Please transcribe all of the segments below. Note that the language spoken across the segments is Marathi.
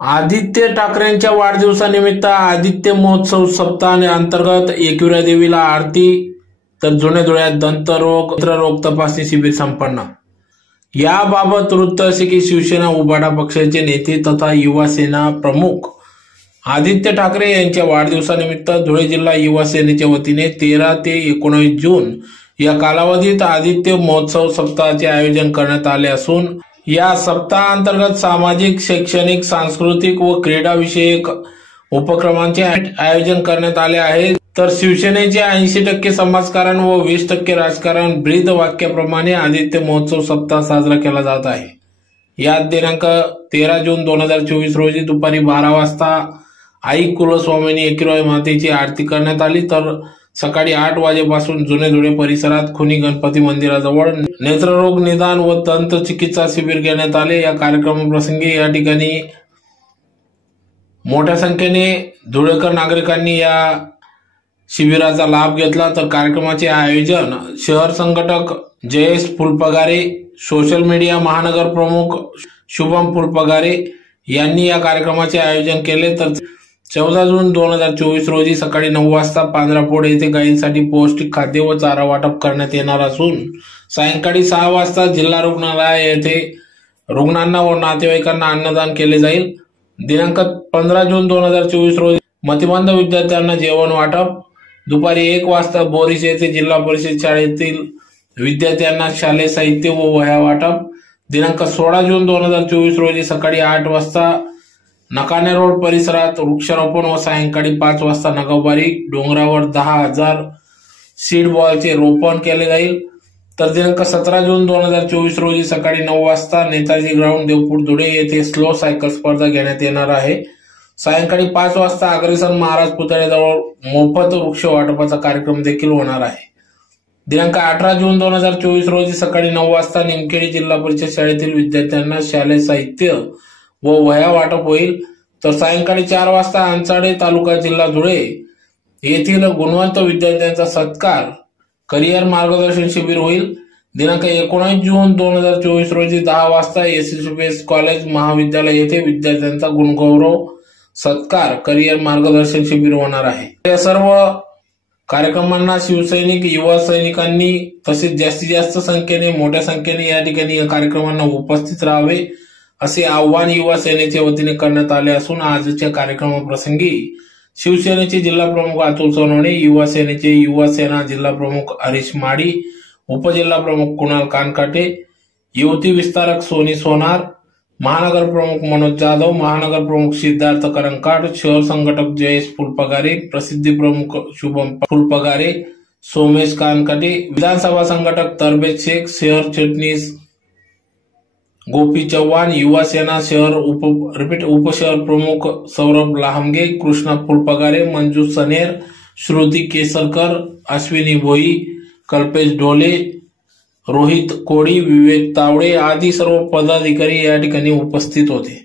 आदित्य ठाकरेंच्या वाढदिवसानिमित्त आदित्य महोत्सव सप्ताह अंतर्गत एकविरा देवीला आरती तर जुने धुळ्यात दंतरोग तपासणी शिबिर संपन्न। याबाबत वृत्त असे की शिवसेना उबाटा पक्षाचे नेते तथा युवा सेना प्रमुख आदित्य ठाकरे यांच्या वाढदिवसानिमित्त धुळे जिल्हा युवा सेनेच्या वतीने 13 ते 19 जून या कालावधीत आदित्य महोत्सव सप्ताहाचे आयोजन करण्यात आले असून या सप्ताहांतर्गत सामाजिक, शैक्षणिक, सांस्कृतिक व क्रीडा विषयक उपक्रमांचे आयोजन करण्यात आले आहे। तर शिवसेनेचे 80% समाजकारण व 20% राजकारण ब्रीद वाक्याप्रमाणे आदित्य महोत्सव सप्ताह साजरा केला जात आहे। यात दिनांक 13 जून 2024 रोजी दुपारी 12 वाजता आई कुलस्वामिनी एकविरा मातेची आरती करण्यात आली, तर सकाळी 8 वाजेपासून जुने धुळे परिसरात खुनी गणपती मंदिराजवळ नेत्ररोग निदान व दंत चिकित्सा शिबिर घेण्यात आले। या कार्यक्रमाप्रसंगी या ठिकाणी मोठ्या संख्येने धुळेकर नागरिकांनी या शिबिराचा लाभ घेतला। तर कार्यक्रमाचे आयोजन शहर संघटक जयेश फुलपगारे, सोशल मीडिया महानगर प्रमुख शुभम फुलपगारे यांनी या कार्यक्रमाचे आयोजन केले। तर 14 जून 2024 रोजी सकाळी 9 वाजता पांढरापोड येथे गायींसाठी पौष्टिक खाद्य व चारा वाटप करण्यात येणार असून सायंकाळी 6 वाजता जिल्हा रुग्णालय येथे रुग्णांना व नातेवाईकांना अन्नदान केले जाईल। दिनांक 15 जून 2024 रोजी मतिमंद विद्यार्थ्यांना जेवण वाटप, दुपारी 1 वाजता बोरीस येथे जिल्हा परिषद शाळेतील विद्यार्थ्यांना शालेय साहित्य व वह्या वाटप। दिनांक 16 जून 2024 रोजी सकाळी 8 वाजता नकाने रोड परिसरात वृक्षारोपण व सायंकाळी 5 वाजता नगावबारी डोंगरावर 10,000 सीड बॉलचे रोपण केले जाईल। तर दिनांक 17 जून 2024 रोजी सकाळी 9 वाजता नेताजी ग्राउंड देवपूर धुळे येथे स्लो सायकल स्पर्धा घेण्यात येणार आहे। सायंकाळी 5 वाजता अग्रेसन महाराज पुतळ्याजवळ मोफत वृक्ष वाटपाचा कार्यक्रम देखील होणार आहे। दिनांक 18 जून 2024 रोजी सकाळी 9 वाजता निमखेडी जिल्हा परिषद शाळेतील विद्यार्थ्यांना शालेय साहित्य व वह्या वाटप होईल। तर सायंकाळी 4 वाजता अंचाडे तालुका जिल्हा धुळे येथील गुणवंत विद्यार्थ्यांचा सत्कार करिअर मार्गदर्शन शिबिर होईल। दिनांक 19 जून 2024 रोजी 10 वाजता एसएसबीएस कॉलेज महाविद्यालय येथे विद्यार्थ्यांचा गुणगौरव सत्कार करिअर मार्गदर्शन शिबिर होणार आहे। या सर्व कार्यक्रमांना शिवसैनिक, युवा सैनिकांनी तसेच जास्तीत जास्त संख्येने, मोठ्या संख्येने या ठिकाणी या कार्यक्रमांना उपस्थित राहावे असे आवाहन युवा सेनेच्या वतीने करण्यात आले असून आजच्या कार्यक्रमाप्रसंगी शिवसेनेचे जिल्हा प्रमुख अतुल सोनवणे, युवा सेनेचे युवा सेना जिल्हा प्रमुख हरीश माडी, उपजिल्हा प्रमुख कुणाल कानकाटे, युवती विस्तारक सोनी सोनार, महानगर प्रमुख मनोज जाधव, महानगर प्रमुख सिद्धार्थ करंकाट, शहर संघटक जयेश फुलपगारे, प्रसिद्धी प्रमुख शुभम फुलपगारे, सोमेश कानकाटे, विधानसभा संघटक तरबेज शेख, शहर चिटणीस गोपी चव्हाण, युवा सेना शहर उपशहर प्रमुख सौरभ लाहमगे, कृष्णा फुलपगारे, मंजू सनेर, श्रुती केसरकर, अश्विनी भोई, कल्पेश ढोले, रोहित कोडी, विवेक तावडे आदी सर्व पदाधिकारी या ठिकाणी उपस्थित होते।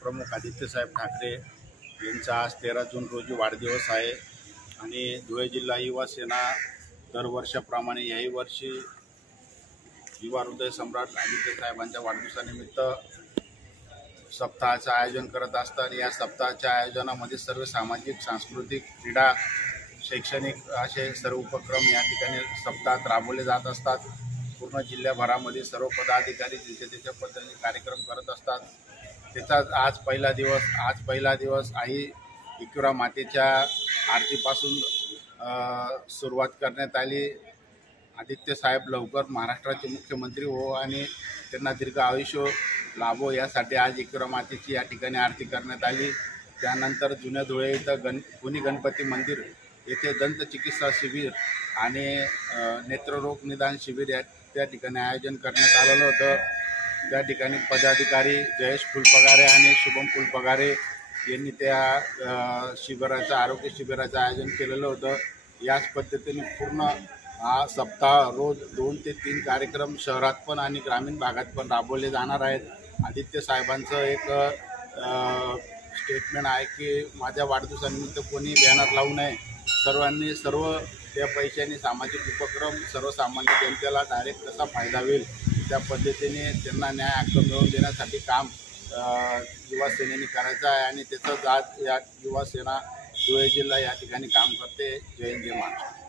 पक्षप्रमुख आदित्यसाहेब ठाकरे यांचा आज 13 जून रोजी वाढदिवस आहे आणि धुळे जिल्हा युवा सेना दरवर्षाप्रमाणे याही वर्षी युवा हृदय सम्राट आदित्यसाहेबांच्या वाढदिवसानिमित्त सप्ताहाचं आयोजन करत असतात। या सप्ताहाच्या आयोजनामध्ये सर्व सामाजिक, सांस्कृतिक, क्रीडा, शैक्षणिक असे सर्व उपक्रम या ठिकाणी सप्ताहात राबवले जात असतात। पूर्ण जिल्ह्याभरामध्ये सर्व पदाधिकारी त्याच्या पद्धतीने कार्यक्रम करत असतात। त्याचाच आज पहिला दिवस आई एकविरा मातेच्या आरतीपासून सुरुवात करण्यात आली। आदित्य साहेब लवकर महाराष्ट्राचे मुख्यमंत्री हो आणि त्यांना दीर्घ आयुष्य लाभो यासाठी आज एकविरा मातेची या ठिकाणी आरती करण्यात आली। त्यानंतर जुन्या धुळे इथं पुणे गणपती मंदिर येथे दंत चिकित्सा शिबिर आणि नेत्ररोग निदान शिबिर त्या ठिकाणी आयोजन करण्यात आलेलं होतं। त्या ठिकाणी पदाधिकारी जयेश फुलपगारे आणि शुभम फुलपगारे यांनी त्या शिबिराचं आरोग्य शिबिराचं आयोजन केलेलं होतं। याच पद्धतीने पूर्ण हा सप्ताह रोज 2 ते 3 कार्यक्रम शहरात पण आणि ग्रामीण भागात पण राबवले जाणार आहेत। आदित्य साहेबांचं एक स्टेटमेंट आहे की माझ्या वाढदिवसानिमित्त कोणी बॅनर लावू नये, सर्वांनी सर्व त्या पैशांनी सामाजिक उपक्रम सर्वसामान्य जनतेला डायरेक्ट कसा फायदा होईल त्या पद्धतीने त्यांना न्याय हक्क मिळवून देण्यासाठी काम युवा सेनेने करायचं आहे आणि त्याचं आज या युवा सेना धुळे जिल्हा या ठिकाणी काम करते। जय हिंद, जय महाराष्ट्र।